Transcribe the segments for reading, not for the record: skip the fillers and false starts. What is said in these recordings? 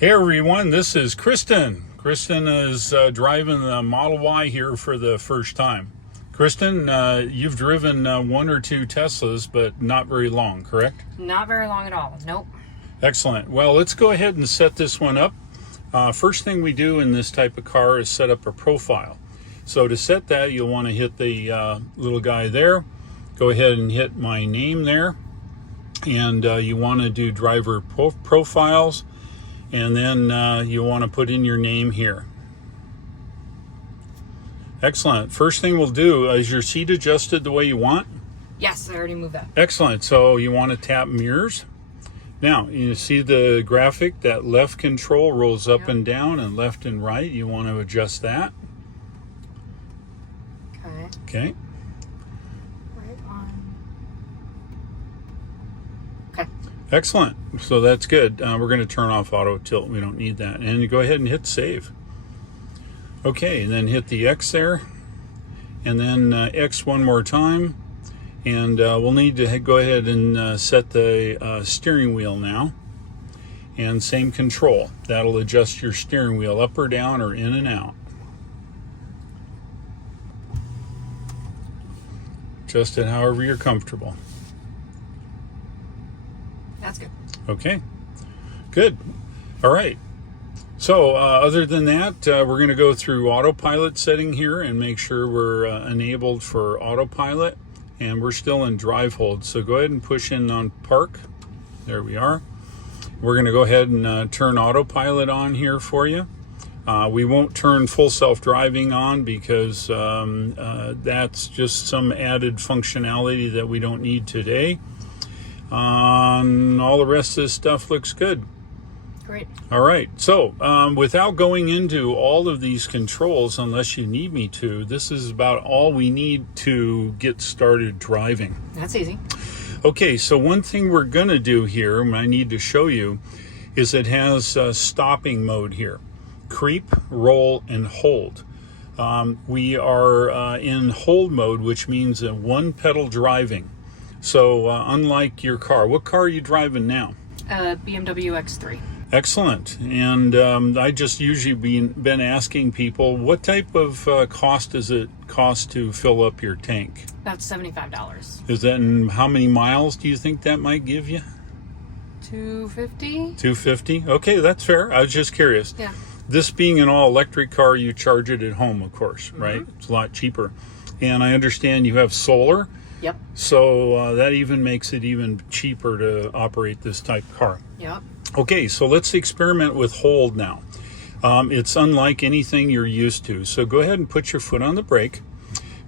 Hey everyone, this is Kristen. Kristen is driving the Model Y here for the first time. Kristen, you've driven one or two Teslas, but not very long, correct? Not very long at all, nope. Excellent. Well, let's go ahead and set this one up. First thing we do in this type of car is set up a profile. So to set that, you'll want to hit the little guy there. Go ahead and hit my name there. And you want to do driver profiles. And then you want to put in your name here. Excellent. First thing we'll do, is your seat adjusted the way you want? Yes, I already moved that. Excellent. So you want to tap mirrors. Now, you see the graphic, that left control rolls up and down and left and right. You want to adjust that. Okay. Okay. Right on. Okay. Excellent. So that's good. We're going to turn off auto tilt. We don't need that. And you go ahead and hit save. Okay, and then hit the X there. And then X one more time. And we'll need to go ahead and set the steering wheel now. And same control. That'll adjust your steering wheel up or down or in and out. Adjust it however you're comfortable. That's good. Okay, good. All right. So other than that, we're going to go through Autopilot setting here and make sure we're enabled for Autopilot. And we're still in drive hold. So go ahead and push in on park. There we are. We're going to go ahead and turn Autopilot on here for you. We won't turn full self-driving on because that's just some added functionality that we don't need today. All the rest of this stuff looks good. Great. All right. So without going into all of these controls, unless you need me to, this is about all we need to get started driving. That's easy. Okay. So one thing we're going to do here, and I need to show you, is it has stopping mode here. Creep, roll, and hold. We are in hold mode, which means one pedal driving. So unlike your car, what car are you driving now? BMW X3. Excellent. And I just usually been asking people, what type of cost does it cost to fill up your tank? About $75. Is that in how many miles do you think that might give you? 250. 250? Okay, that's fair. I was just curious. Yeah. This being an all-electric car, you charge it at home, of course, right? It's a lot cheaper. And I understand you have solar. Yep. So that even makes it even cheaper to operate this type of car. Yep. Okay, so let's experiment with hold now. It's unlike anything you're used to. So go ahead and put your foot on the brake.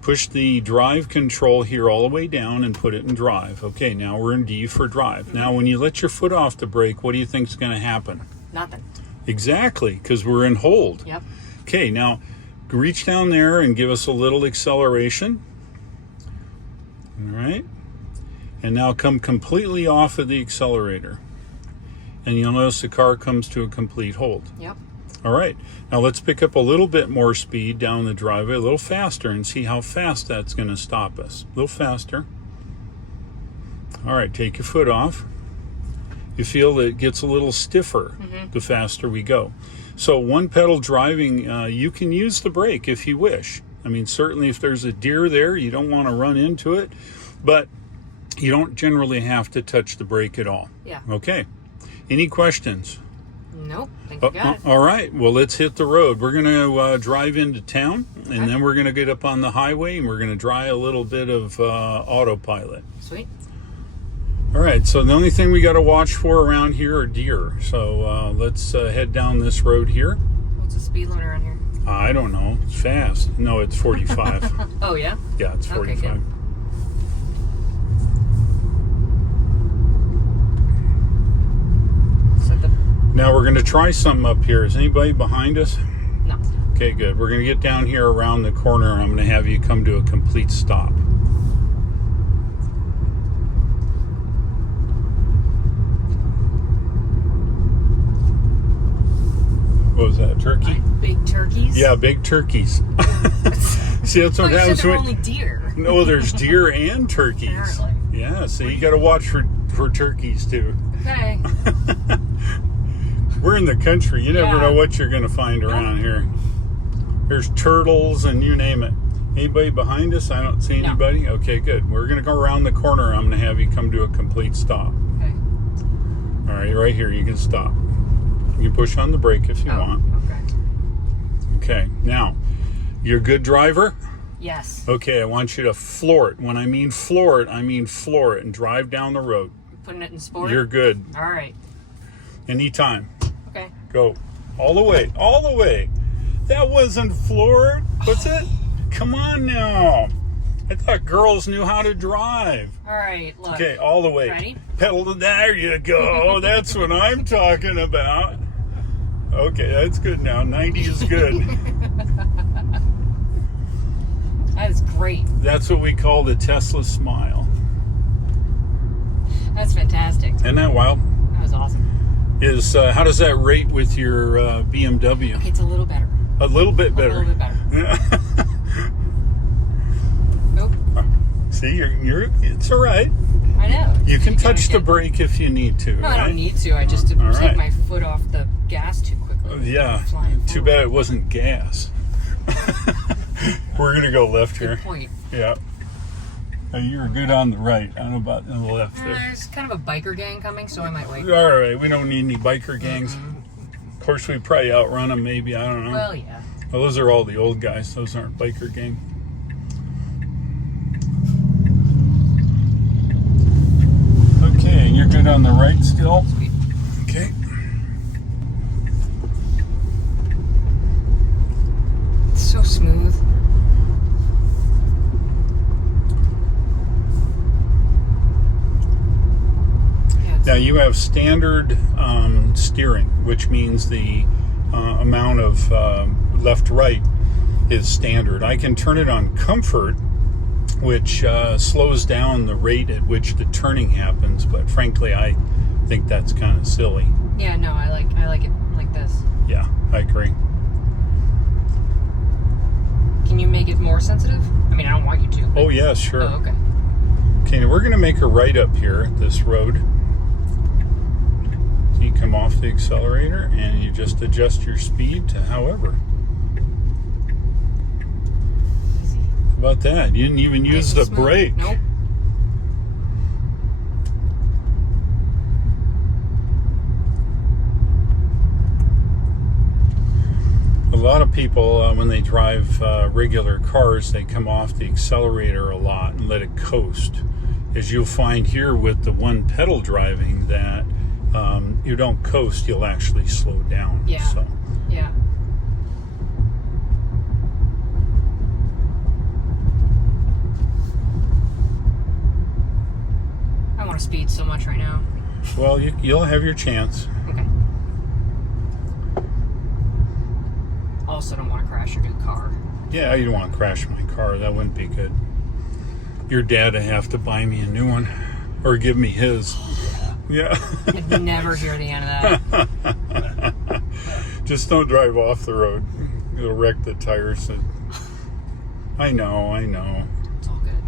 Push the drive control here all the way down and put it in drive. Okay, now we're in D for drive. Now when you let your foot off the brake, what do you think is going to happen? Nothing. Exactly, because we're in hold. Yep. Okay, now reach down there and give us a little acceleration. All right. And now come completely off of the accelerator. And you'll notice the car comes to a complete hold. Yep. All right. Now let's pick up a little bit more speed down the driveway, a little faster, and see how fast that's going to stop us. A little faster. All right. Take your foot off. You feel that it gets a little stiffer the faster we go. So one pedal driving, you can use the brake if you wish. I mean, certainly if there's a deer there, you don't want to run into it, but you don't generally have to touch the brake at all. Yeah. Okay. Any questions? Nope. Think you got it. All right. Well, let's hit the road. We're going to drive into town, and then we're going to get up on the highway, and we're going to try a little bit of Autopilot. Sweet. All right. So the only thing we got to watch for around here are deer. So let's head down this road here. What's the speed limit around here? I don't know. It's fast. No, it's 45. Oh, yeah? Yeah, it's 45. Okay, good. Now we're going to try something up here. Is anybody behind us? No. Okay, good. We're going to get down here around the corner, and I'm going to have you come to a complete stop. What was that, turkey? Big turkeys? Yeah, big turkeys. See, that's what happens when... when... only deer. No, there's deer and turkees. Apparently. Yeah, so you got to watch for turkeys, too. Okay. We're in the country. You never Yeah. know what you're going to find around here. There's turtles and you name it. Anybody behind us? I don't see No. anybody. Okay, good. We're going to go around the corner. I'm going to have you come to a complete stop. Okay. All right, right here. You can stop. You can push on the brake if you want. Okay. Okay, now, you're a good driver? Yes. Okay, I want you to floor it. When I mean floor it and drive down the road. Putting it in sport? You're good. All right. Anytime. Okay. Go. All the way. All the way. That wasn't floored. What's it? Come on now. I thought girls knew how to drive. All right, look. Okay, all the way. Ready? Pedal to, there you go. That's what I'm talking about. Okay, that's good now. 90 is good. That is great. That's what we call the Tesla smile. That's fantastic. Isn't that wild? That was awesome. How does that rate with your BMW? Okay, it's a little better. A little bit better. A little bit better. Nope. See, you're it's all right. I know. You can touch the brake if you need to. No, right? I don't need to. I just take right. my foot off the gas too quickly. Yeah. Flying Too bad it wasn't gas. We're gonna go left here. Good point. Yeah. You're good on the right. I don't know about on the left there. There's kind of a biker gang coming, so I might wait. All right. We don't need any biker gangs. Of course, we probably outrun them. Maybe I don't know. Well, yeah. Well, those are all the old guys. Those aren't biker gang. Okay, you're good on the right still? Sweet. Okay. It's so smooth. Now you have standard steering, which means the amount of left-right is standard. I can turn it on comfort, which slows down the rate at which the turning happens, but frankly I think that's kind of silly. Yeah, no, I like it like this. Yeah, I agree. Can you make it more sensitive? I mean, I don't want you to. Oh yeah, sure. Oh, okay. Okay, now we're going to make a right up here, this road. So you come off the accelerator and you just adjust your speed to however. Easy. How about that? You didn't even use the Smooth. brake. Nope. A lot of people, when they drive regular cars, they come off the accelerator a lot and let it coast. As you'll find here with the one pedal driving, that you don't coast, you'll actually slow down. Yeah. So. Yeah. I want to speed so much right now. Well, you'll have your chance. Okay. Also don't want to crash your new car. Yeah, you don't want to crash my car. That wouldn't be good. Your dad would have to buy me a new one or give me his. Yeah. I'd never hear the end of that. Just don't drive off the road. It'll wreck the tires. I know. It's all good.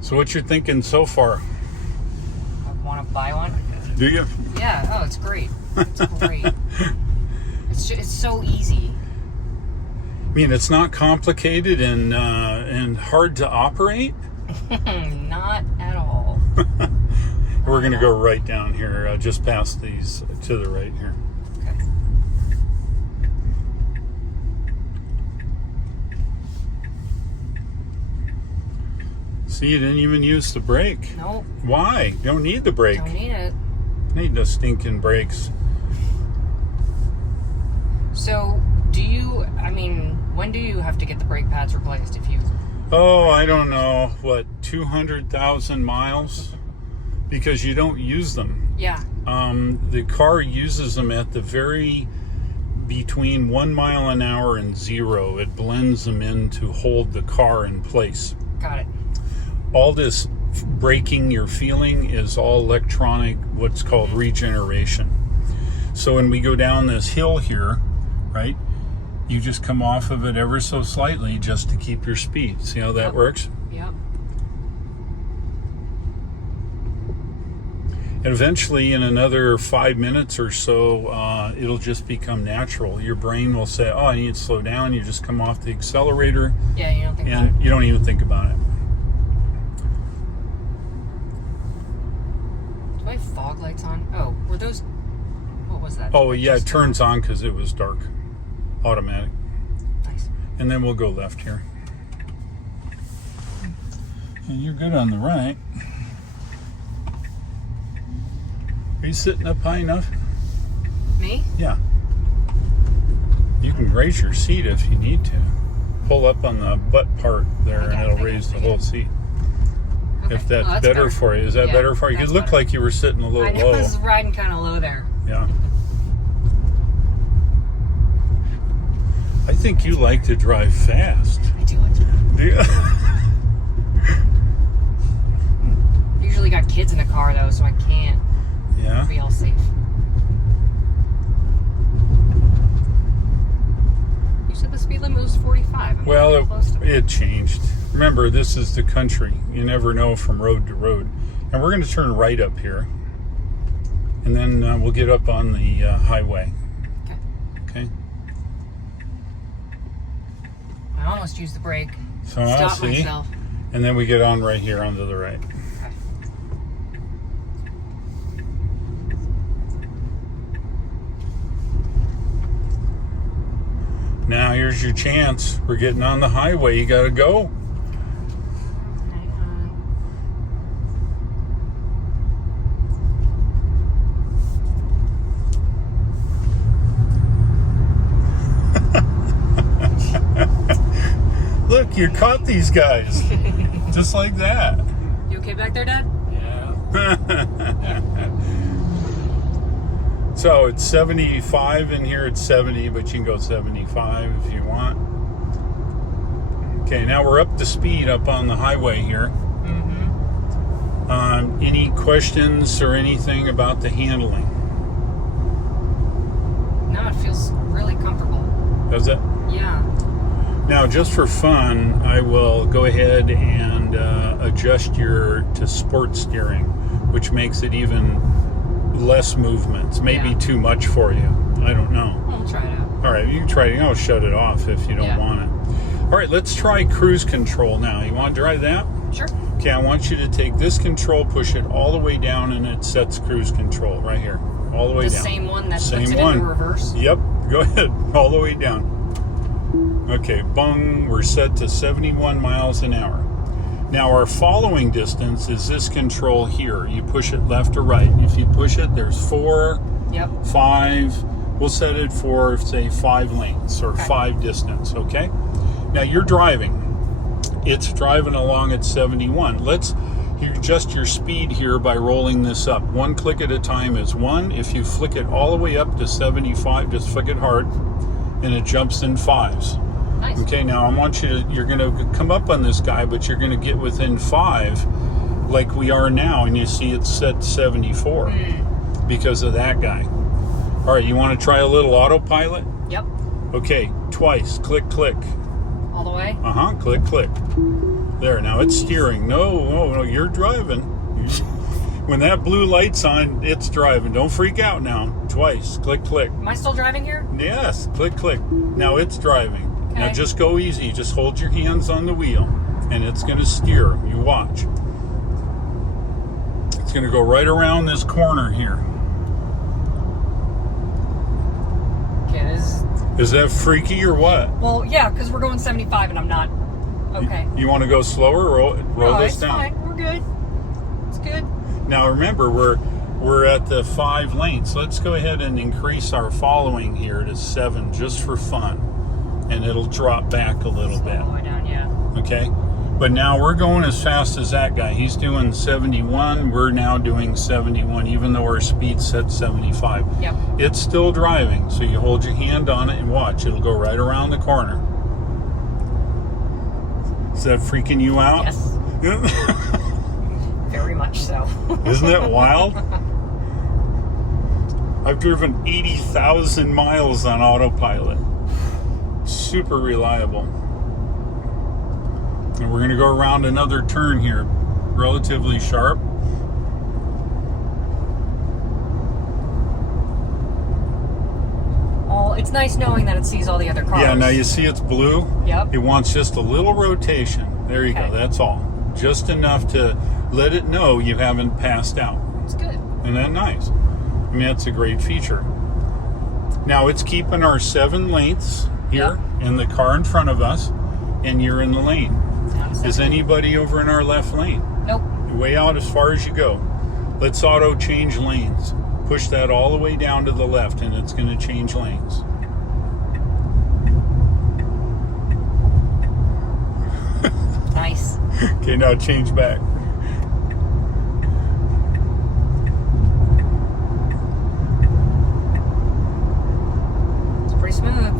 So what you're thinking so far? I want to buy one. Do you? Yeah. Oh, it's great. It's great. It's so easy. I mean, it's not complicated and hard to operate. Not at all. We're going to go right down here, just past these to the right here. Okay. See, you didn't even use the brake. Nope. Why? You don't need the brake. Don't need it. Need no stinking brakes. So, when do you have to get the brake pads replaced if you... Oh, I don't know. What, 200,000 miles? Because you don't use them. Yeah. The car uses them at the between 1 mile an hour and 0. It blends them in to hold the car in place. Got it. All this braking you're feeling is all electronic, what's called regeneration. So when we go down this hill here, right, you just come off of it ever so slightly just to keep your speed. See how that works? Yep. And eventually, in another 5 minutes or so, it'll just become natural. Your brain will say, oh, I need to slow down. You just come off the accelerator. Yeah, you don't think about it. And you don't even think about it. Do I have fog lights on? Oh, were those... What was that? Oh, yeah, it turns on because it was dark. Automatic. Nice. And then we'll go left here. And you're good on the right. Are you sitting up high enough? Me? Yeah. You can raise your seat if you need to. Pull up on the butt part there and it'll raise the whole seat. Okay. If that's better for you. Is that better for you? It looked like you were sitting a little low. I know, low. I was riding kind of low there. Yeah. I think you like to drive fast. I do like to drive. Do you? Usually got kids in the car though, so I can't be all safe. You said the speed limit was 45. Well, it changed. Remember, this is the country. You never know from road to road. And we're going to turn right up here. And then we'll get up on the highway. Okay. I almost used the brake. So Stop myself. And then we get on right here onto the right. Now here's your chance. We're getting on the highway. You got to go. Look, you caught these guys. Just like that. You okay back there, Dad? Yeah. So it's 75 in here. It's 70, but you can go 75 if you want. Okay, now we're up to speed up on the highway here. Mm-hmm. Any questions or anything about the handling? No, it feels really comfortable. Does it? Yeah. Now, just for fun, I will go ahead and adjust to sport steering, which makes it even less movements. Maybe too much for you. I don't know. We'll try it out. All right, you can try it. I'll shut it off if you don't want it. All right, let's try cruise control now. You want to try that? Sure. Okay, I want you to take this control, push it all the way down, and it sets cruise control right here. All the way down. The same one that Same puts it one. into reverse? Yep, go ahead. All the way down. Okay, bung, we're set to 71 miles an hour. Now our following distance is this control here. You push it left or right. If you push it, there's 4, 5. We'll set it for, say, 5 lanes or 5 distance, okay? Now you're driving. It's driving along at 71. Let's adjust your speed here by rolling this up. 1 click at a time is 1. If you flick it all the way up to 75, just flick it hard, and it jumps in 5s. Nice. Okay, now I want you to, you're going to come up on this guy, but you're going to get within 5 like we are now, and you see it's set 74 because of that guy. All right, you want to try a little autopilot? Yep. Okay, twice. Click, click. All the way? Uh-huh, click, click. There, now it's steering. No, you're driving. When that blue light's on, it's driving. Don't freak out now. Twice. Click, click. Am I still driving here? Yes, click, click. Now it's driving. Okay. Now just go easy. Just hold your hands on the wheel, and it's going to steer. You watch. It's going to go right around this corner here. Okay, Is that freaky or what? Well, yeah, because we're going 75 and I'm not. Okay. You want to go slower? Roll this down. Fine. We're good. It's good. Now remember, we're at the 5 lanes. Let's go ahead and increase our following here to 7 just for fun. And it'll drop back a little bit. All the way down, yeah. Okay? But now we're going as fast as that guy. He's doing 71. We're now doing 71, even though our speed's set 75. Yep. It's still driving, so you hold your hand on it and watch. It'll go right around the corner. Is that freaking you out? Yes. Very much so. Isn't that wild? I've driven 80,000 miles on autopilot. Super reliable. And we're going to go around another turn here, relatively sharp. it's nice knowing that it sees all the other cars. Yeah, now you see it's blue? Yep. It wants just a little rotation. There you Okay. go, that's all. Just enough to let it know you haven't passed out. It's good. Isn't that nice? I mean, that's a great feature. Now it's keeping our 7 lengths here in the car in front of us, and you're in the lane. Is anybody over in our left lane? Nope. Way out as far as you go. Let's auto change lanes. Push that all the way down to the left, and it's going to change lanes. Nice. Okay, now change back. It's pretty smooth.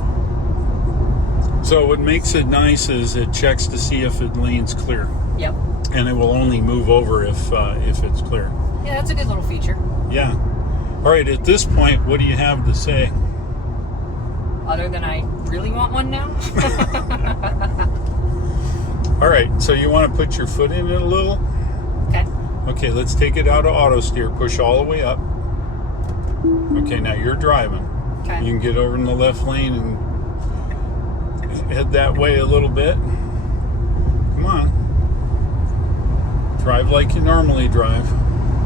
So what makes it nice is it checks to see if the lane's clear, Yep. and it will only move over if it's clear. Yeah, that's a good little feature. Yeah. All right, at this point, what do you have to say? Other than I really want one now. All right, so you want to put your foot in it a little? Okay. Okay, let's take it out of auto steer. Push all the way up. Okay, now you're driving. Okay. You can get over in the left lane and head that way a little bit. Come on. Drive like you normally drive.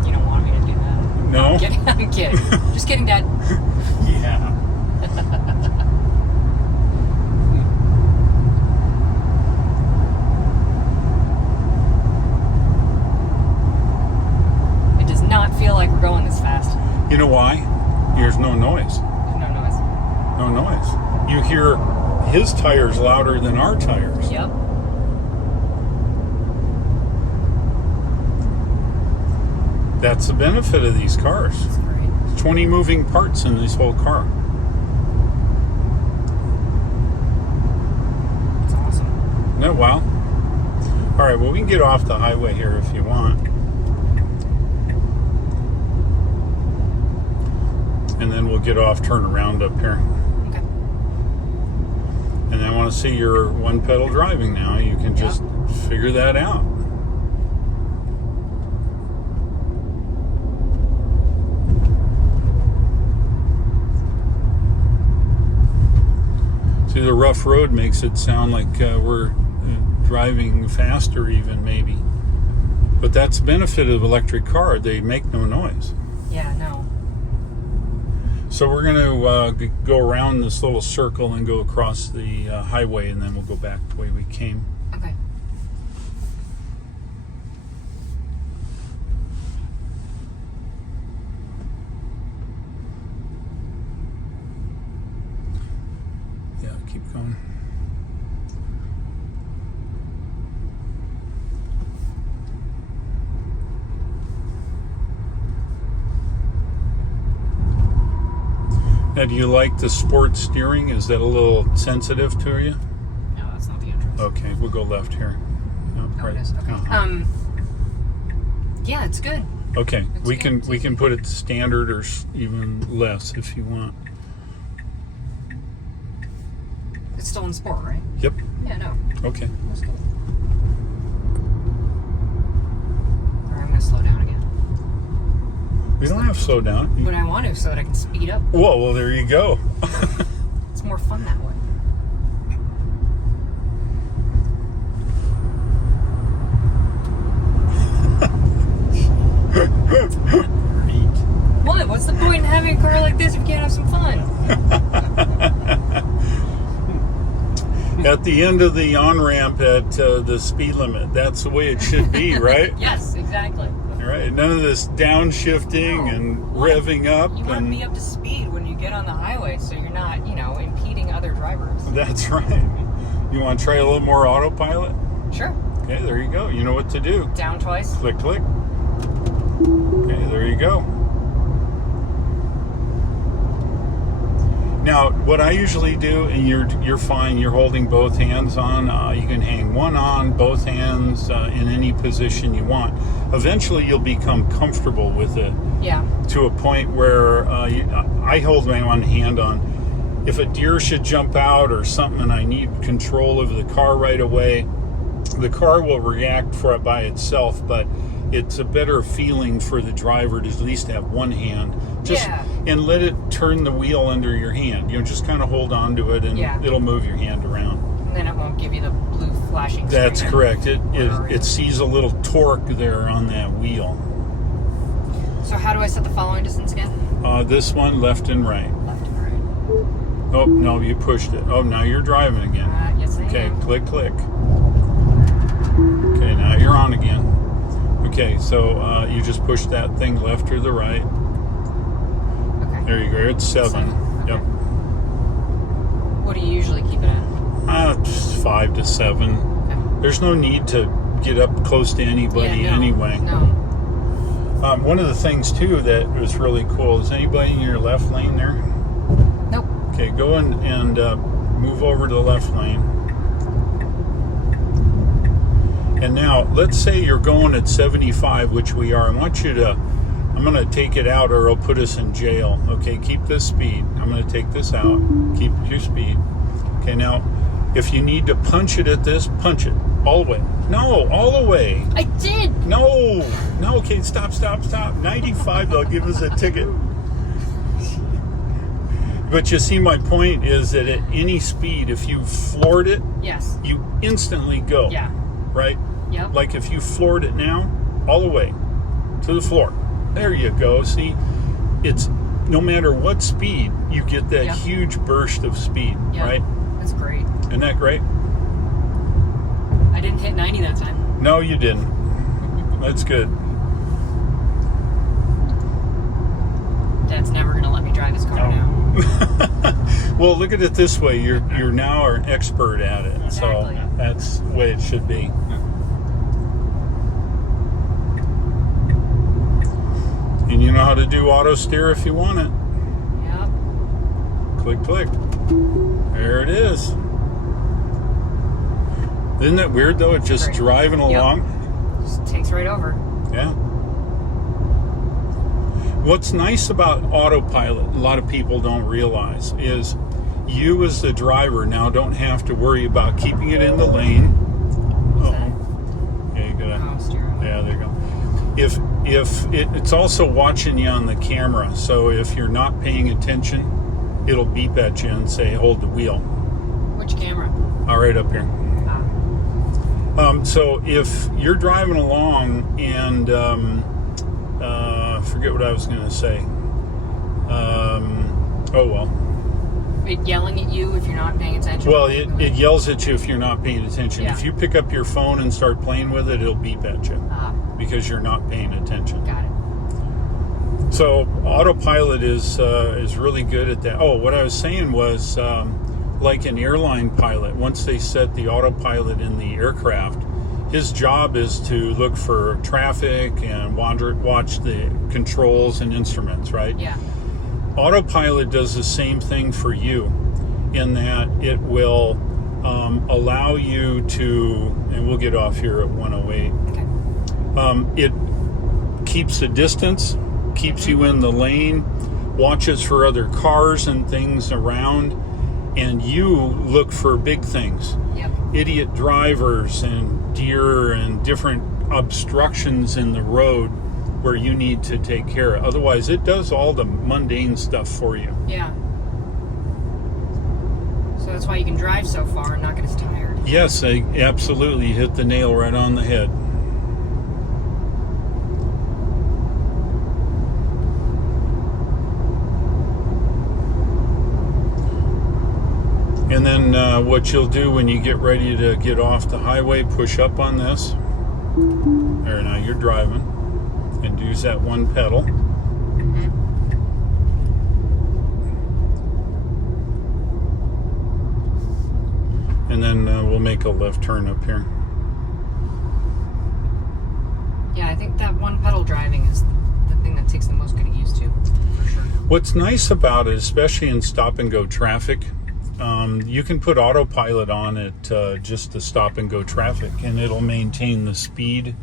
You don't want me to do that. No? I'm kidding. I'm kidding. Just kidding, Dad. Yeah. It does not feel like we're going this fast. You know why? There's no noise. There's no noise. No noise. You hear his tires louder than our tires. Yep. That's the benefit of these cars. That's great. 20 moving parts in this whole car. That's awesome. Isn't that wow? All right, well, we can get off the highway here if you want. And then we'll get off, turn around up here. Okay. And I want to see your one pedal driving now. You can just figure that out. See, the rough road makes it sound like we're driving faster even, maybe. But that's the benefit of electric car. They make no noise. Yeah, no. So we're going to go around this little circle and go across the highway, and then we'll go back the way we came. Okay. Yeah, keep going. Now, do you like the sport steering? Is that a little sensitive to you? No, that's not the entrance. Okay, we'll go left here. Yep, Oh, it is. Okay. Uh-huh. Yeah, it's good. Okay, It's we good. can put it to standard or even less if you want. It's still in sport, right? Yep. Yeah, no. Okay. That's cool. Alright, I'm gonna slow down again. We don't have to slow down. But I want to so that I can speed up. Whoa, well, there you go. It's more fun that way. What? What's the point in having a car like this if you can't have some fun? At the end of the on-ramp at the speed limit. That's the way it should be, right? Yes, exactly. Right. None of this downshifting No. and revving up. You want to And be up to speed when you get on the highway so you're not, impeding other drivers. that's right. You want to try a little more autopilot? Sure. Okay, there you go. You know what to do. Down twice. Click, click. Okay, there you go. Now, what I usually do, and you're fine, you're holding both hands on, you can hang one on, both hands in any position you want. Eventually, you'll become comfortable with it Yeah. to a point where I hold my one hand on. If a deer should jump out or something and I need control of the car right away, the car will react for it by itself, but it's a better feeling for the driver to at least have one hand. And let it turn the wheel under your hand. Just kind of hold on to it, and it'll move your hand around. And then it won't give you the blue flashing screen. That's correct. It sees a little torque there on that wheel. So how do I set the following distance again? This one, left and right. Left and right. Oh, no, you pushed it. Oh, now you're driving again. Yes, I am. Okay, click. Okay, now you're on again. Okay, so you just push that thing left or the right. Okay. There you go. It's 7. Okay. Yep. What do you usually keep it at? 5 to 7. Okay. There's no need to get up close to anybody anyway. No. One of the things, too, that was really cool, is anybody in your left lane there? Nope. Okay, go and move over to the left lane. And now, let's say you're going at 75, which we are. I want you to, I'm going to take it out or it'll put us in jail. Okay, keep this speed. I'm going to take this out. Keep your speed. Okay, now, if you need to punch it at this, punch it. All the way. No, all the way. I did. No, okay, stop. 95, they'll give us a ticket. But you see, my point is that at any speed, if you floored it, yes, you instantly go. Yeah. Right? Yep. Like if you floored it now, all the way to the floor. There you go. See, it's no matter what speed, you get that huge burst of speed, right? That's great. Isn't that great? I didn't hit 90 that time. No, you didn't. That's good. Dad's never going to let me drive his car now. Well, look at it this way. You're now an expert at it. Exactly. So that's the way it should be. And you know how to do auto steer if you want it. Yep. Click. There it is. Isn't that weird, though? It's just driving along. Just takes right over. Yeah. What's nice about Autopilot, a lot of people don't realize, is you as the driver now don't have to worry about keeping it in the lane. Yeah, you gotta. Yeah, there you go. It's also watching you on the camera, so if you're not paying attention, it'll beep at you and say, "Hold the wheel." Which camera? All right, up here. So if you're driving along and forget what I was going to say. Oh well. It yelling at you if you're not paying attention? Well, it yells at you if you're not paying attention. Yeah. If you pick up your phone and start playing with it, it'll beep at you because you're not paying attention. Got it. So Autopilot is really good at that. Oh, what I was saying was like an airline pilot, once they set the autopilot in the aircraft, his job is to look for traffic and watch the controls and instruments, right? Yeah. Autopilot does the same thing for you in that it will allow you to, and we'll get off here at 108. Okay. It keeps the distance, keeps you in the lane, watches for other cars and things around, and you look for big things. Yep. Idiot drivers and deer and different obstructions in the road where you need to take care of. Otherwise, it does all the mundane stuff for you. Yeah. So that's why you can drive so far and not get as tired. Yes, I absolutely hit the nail right on the head. And then what you'll do when you get ready to get off the highway, push up on this. There, now you're driving. And use that one pedal. Mm-hmm. And then we'll make a left turn up here. Yeah, I think that one pedal driving is the thing that takes the most getting used to, for sure. What's nice about it, especially in stop and go traffic, you can put Autopilot on it just to stop and go traffic, and it'll maintain the speed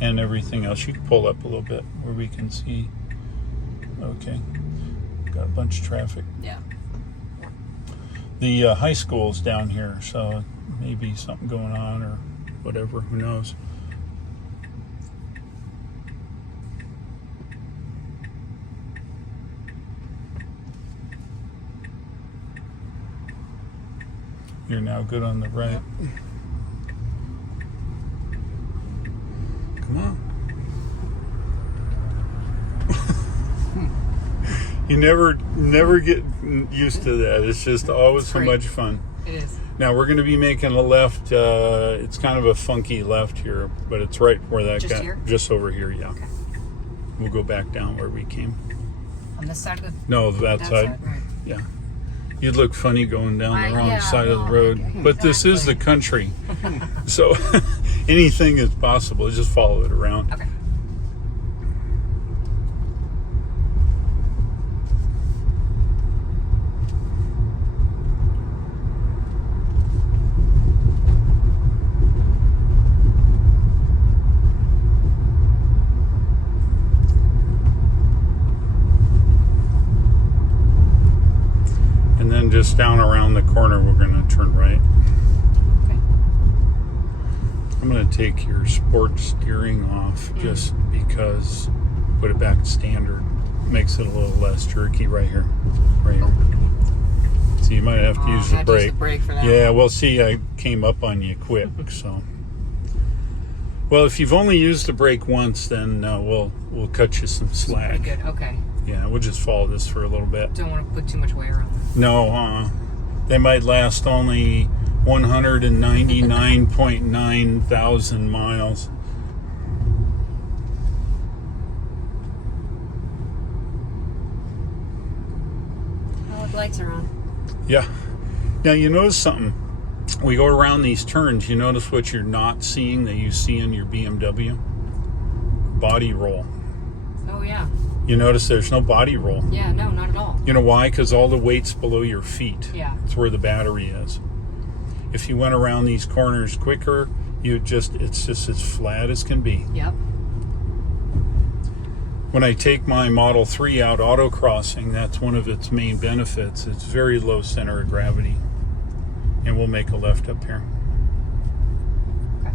and everything else. You can pull up a little bit where we can see. Okay, got a bunch of traffic. Yeah. The high school's down here, so maybe something going on or whatever, who knows. You're now good on the right. Come on. You never get used to that. It's just always so much fun. It is. Now we're going to be making a left. It's kind of a funky left here, but it's right where that just guy. Here? Just over here, yeah. Okay. We'll go back down where we came. On this side of the... No, that side. Right. Yeah. You'd look funny going down the wrong yeah, side of the road. okay. But this is the country. So anything is possible. Just follow it around. Okay. And then just down around the corner, we're going to turn right. Okay. I'm going to take your sport steering off just because, put it back to standard. Makes it a little less jerky right here. Right here. So you might have to use the brake. Use the brake for that. Yeah, well, see, I came up on you quick, so. Well, if you've only used the brake once, then we'll cut you some slack. Pretty good. Okay. Yeah, we'll just follow this for a little bit. Don't want to put too much wear on them. No, they might last only 199.9 thousand miles. Oh, the lights are on. Yeah. Now you notice something. We go around these turns. You notice what you're not seeing that you see in your BMW? Body roll. Oh, yeah. You notice there's no body roll. Yeah, no, not at all. You know why? Because all the weight's below your feet. Yeah. It's where the battery is. If you went around these corners quicker, it's just as flat as can be. Yep. When I take my Model 3 out autocrossing, that's one of its main benefits. It's very low center of gravity. And we'll make a left up here. Okay.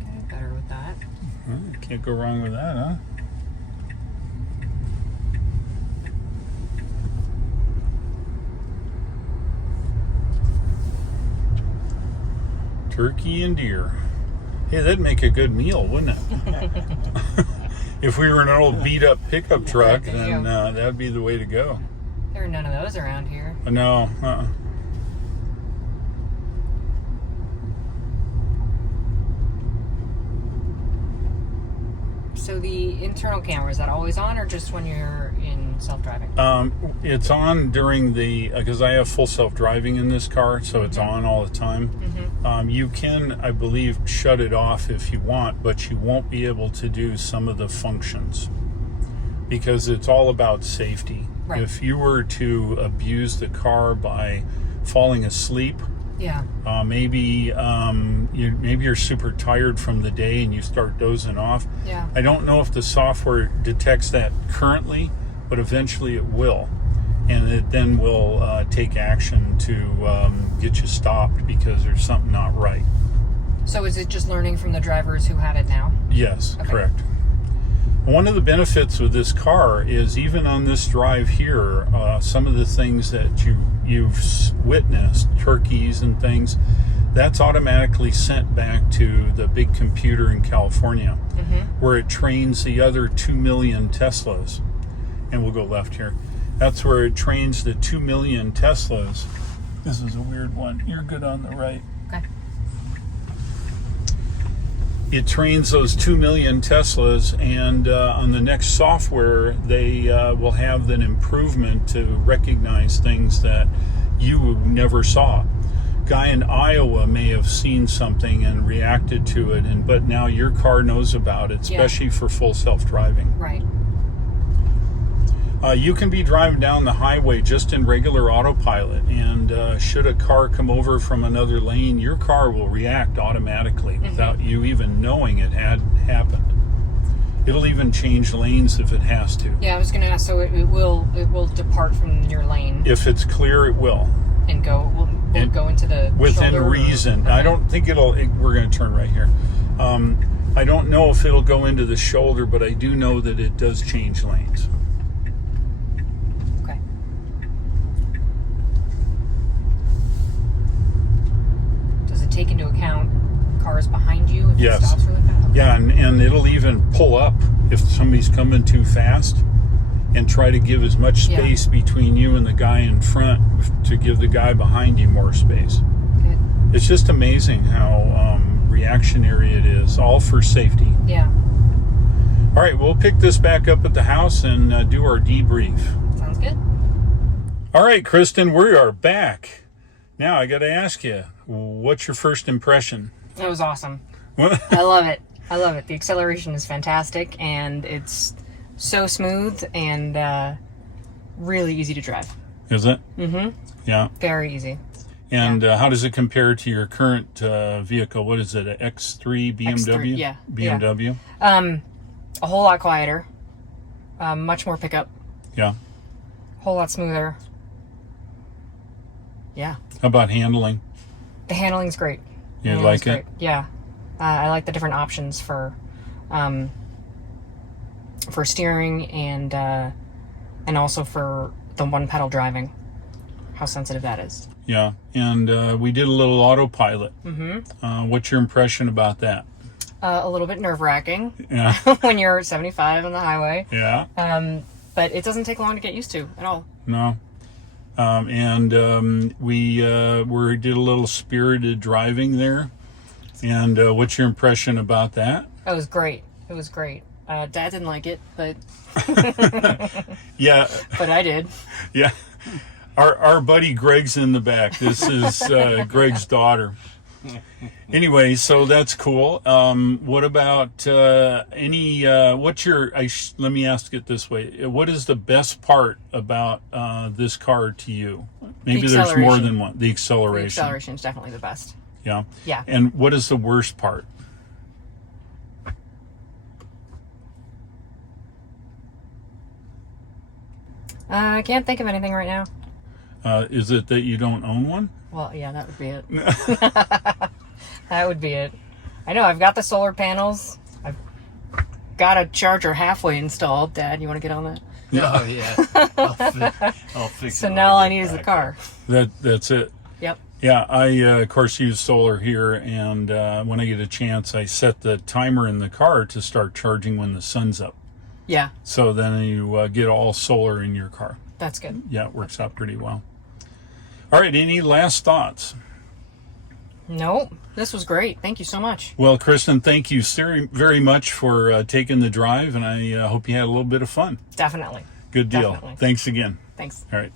Okay, better with that. Can't go wrong with that, huh? Turkey and deer. Hey, that'd make a good meal, wouldn't it? If we were in an old beat-up pickup truck, then that'd be the way to go. There are none of those around here. No, So the internal camera, is that always on or just when you're in self-driving? It's on during the, because I have full self-driving in this car, so it's on all the time. You can, I believe, shut it off if you want, but you won't be able to do some of the functions because it's all about safety. Right. If you were to abuse the car by falling asleep, Yeah. maybe you're super tired from the day and you start dozing off. Yeah. I don't know if the software detects that currently, but eventually it will, and it then will take action to get you stopped because there's something not right. So is it just learning from the drivers who have it now? Yes, Okay. correct. One of the benefits with this car is even on this drive here, some of the things that you've witnessed, turkeys and things, that's automatically sent back to the big computer in California, where it trains the other 2 million Teslas. And we'll go left here. That's where it trains the 2 million Teslas. This is a weird one. You're good on the right. Okay. It trains those 2 million Teslas, and on the next software, they will have an improvement to recognize things that you never saw. Guy in Iowa may have seen something and reacted to it, but now your car knows about it, especially for full self-driving. Right. You can be driving down the highway just in regular autopilot, and should a car come over from another lane, your car will react automatically without you even knowing it had happened. It'll even change lanes if it has to. Yeah, I was going to ask. So it will depart from your lane If it's clear, it will. and go. Will go into the Within shoulder reason. Okay. I don't think we're going to turn right here. I don't know if it'll go into the shoulder, but I do know that it does change lanes. Okay. Does it take into account cars behind you if Yes. it stops really fast? Okay. Yeah, and it'll even pull up if somebody's coming too fast and try to give as much space between you and the guy in front to give the guy behind you more space. Good. It's just amazing how reactionary it is, all for safety. Yeah. All right, we'll pick this back up at the house and do our debrief. Sounds good. All right, Kristen, we are back. Now, I got to ask you, what's your first impression? It was awesome. I love it. I love it. The acceleration is fantastic, and it's so smooth and really easy to drive. Is it? Mm-hmm. Yeah. Very easy. And how does it compare to your current vehicle? What is it, an X3 BMW? X3, yeah. BMW? A whole lot quieter. Much more pickup. Yeah. A whole lot smoother. Yeah. How about handling? The handling's great. You like it? Yeah. I like the different options for steering and also for the one pedal driving. How sensitive that is. Yeah. And we did a little autopilot. Mm-hmm. What's your impression about that? A little bit nerve-wracking Yeah. when you're 75 on the highway. Yeah. But it doesn't take long to get used to at all. No. We did a little spirited driving there. And what's your impression about that? It was great. It was great. Dad didn't like it, but Yeah. but I did. Yeah. Our buddy Greg's in the back. This is Greg's daughter. Anyway, so that's cool. What about let me ask it this way. What is the best part about this car to you? Maybe there's more than one. The acceleration. The acceleration is definitely the best. Yeah. Yeah. And what is the worst part? I can't think of anything right now. Is it that you don't own one? Well, yeah, that would be it. That would be it. I know, I've got the solar panels. I've got a charger halfway installed. Dad, you want to get on that? Oh, yeah. I'll fix it. So when now all I get need is the back. car. That's it. Yep. Yeah, I of course use solar here, and when I get a chance, I set the timer in the car to start charging when the sun's up. Yeah, So then you get all solar in your car. that's good. Yeah, it works out pretty well. All right, any last thoughts? Nope. This was great. Thank you so much. Well, Kristen, thank you very much for taking the drive, and I hope you had a little bit of fun. Definitely. Good deal. Definitely. Thanks again. Thanks. All right.